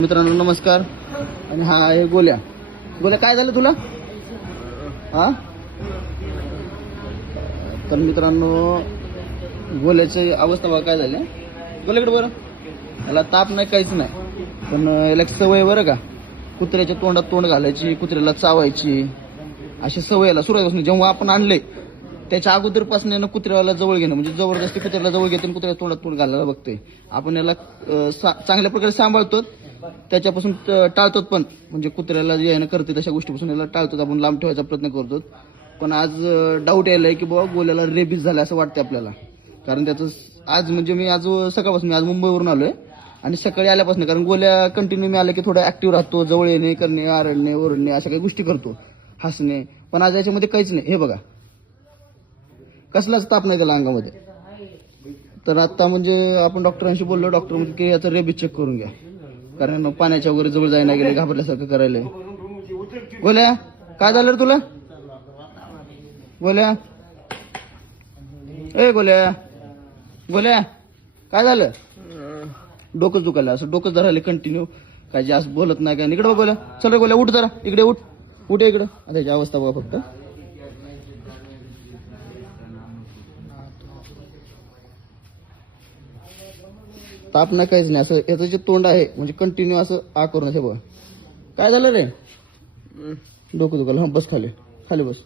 मित्रांनो नमस्कार. आणि हा आहे गोल्या. गोल्या काय झालं तुला? हा तर मित्रांनो गोल्याची अवस्था बघा काय झाली. गोल्याकडे बरं, याला ताप नाही काहीच नाही, पण याला एक सवय बरं का, कुत्र्याच्या तोंडात तोंड घालायची, कुत्र्याला चावायची, अशी सवय याला सुरुवातीपासून. जेव्हा आपण आणले त्याच्या अगोदरपासून यानं कुत्र्याला जवळ घेणं म्हणजे जबरदस्ती कुत्र्याला जवळ घेते आणि कुत्र्याच्या तोंडात तोंड घालायला बघतोय. आपण याला चांगल्या प्रकारे सांभाळतो, त्याच्यापासून टाळतो, पण म्हणजे कुत्र्याला जे आहे करते तशा गोष्टीपासून याला टाळतो, आपण लांब ठेवायचा प्रयत्न करतो. पण आज डाऊट यायलाय की बाबा गोल्याला रेबीज झाला असं वाटतं आपल्याला. कारण त्याचं आज म्हणजे मी आज सकाळपासून आज मुंबईवरून आलोय आणि सकाळी आल्यापासून, कारण गोल्या कंटिन्यू मी आले की थोडा ऍक्टिव्ह राहतो, जवळ येणे करणे, आरडणे ओरडणे अशा काही गोष्टी करतो, हसणे. पण आज याच्यामध्ये काहीच नाही. हे बघा कसलाच ताप नाही त्याला अंगामध्ये. तर आता म्हणजे आपण डॉक्टरांशी बोललो, डॉक्टर म्हणजे की याचं रेबीज चेक करून घ्या, कारण पाण्याच्या वगैरे जवळ जायला गेले, घाबरल्यासारखं करायला. गोल्या काय झालं रे तुला? गोल्या ए गोल्या, गोल्या काय झालं? डोकं दुखायला, असं डोकं धरायला कंटिन्यू, काय जास्त बोलत नाही काय. इकडे बघ गोल्या, चल रे गोल्या उठ जरा, इकडे उठ, उठ इकडं. आता याची अवस्था बघा फक्त. ताप नाही काहीच नाही, असं याचं जे तोंड आहे म्हणजे कंटिन्यू असं आ करून. असे बघा काय झालं रे? डोकं दुखायला. हा बस खाली, खाली बस.